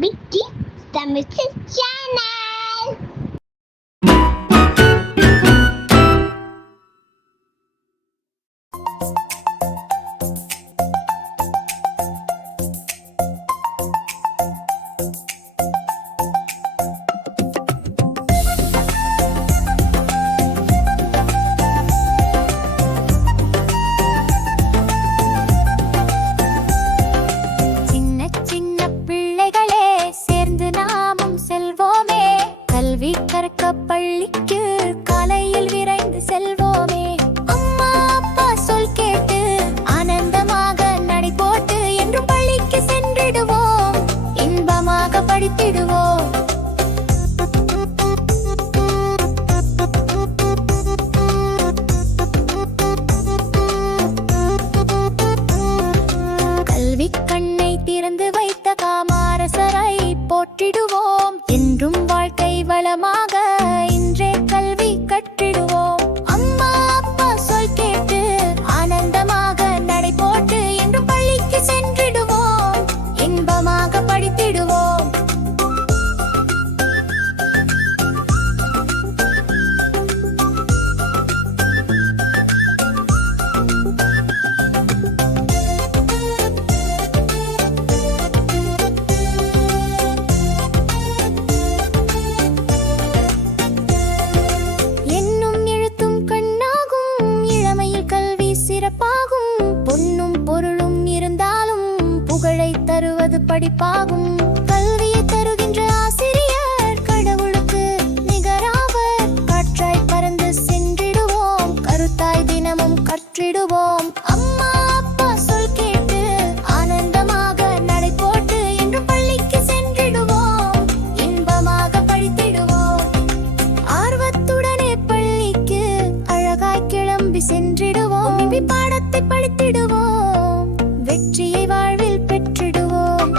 Bitti Tamil channel. கற்க பள்ளிக்கு காலையில் விரைந்து செல்வோமே. அம்மா அப்பா சொல் கேட்டு ஆனந்தமாக நடை போட்டு என்றும் பள்ளிக்கு சென்றிடுவோம், இன்பமாக படித்திடுவோம். கல்வி கண்ணை திறந்து வைத்த காமராசரை போற்றிடுவோம், என்றும் வாழ்க்கை வளமாக இன்றே கல்வி கற்றிடுவோம். அம்மா அப்பா சொல் கேட்டு ஆனந்தமாக நடை போட்டு என்றும் பள்ளிக்கு சென்றிடுவோம், இன்பமாக படித்திடுவோம். பொன்னும் பொருளும் இருந்தாலும் புகழை தருவது படிப்பாகும். கல்வியை தருகின்ற ஆசிரியர் கடவுளுக்கு நிகராவர். காற்றாய் பறந்து சென்றிடுவோம், கருத்தாய் தினமும் கற்றிடுவோம். அம்மா அப்பா சொல் கேட்டு ஆனந்தமாக நடை போட்டு என்று பள்ளிக்கு சென்றிடுவோம், இன்பமாக படித்திடுவோம். ஆர்வத்துடனே பள்ளிக்கு அழகாய் கிளம்பி சென்றிடுவோம், பாடத்தை படித்திடுவோம், வெற்றியை வாழ்வில் பெற்றிடுவோம்.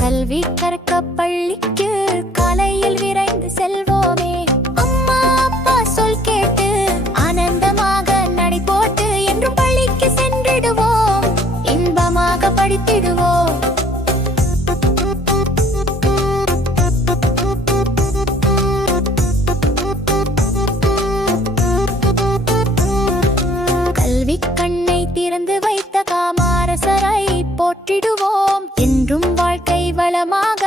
கல்வி கற்க பள்ளிக்கு காலையில் விரைந்து செல்வோமே. அம்மா அப்பா சொல் கேட்டு ஆனந்தமாக நடை போட்டு என்றும் பள்ளிக்கு சென்றிடுவோம், இன்பமாக படித்திடுவோம். கல்வி கண்ணை திறந்து வைத்த காமராசரை போற்றிடுவோம், என்றும் வாழ்க்கை வளமாக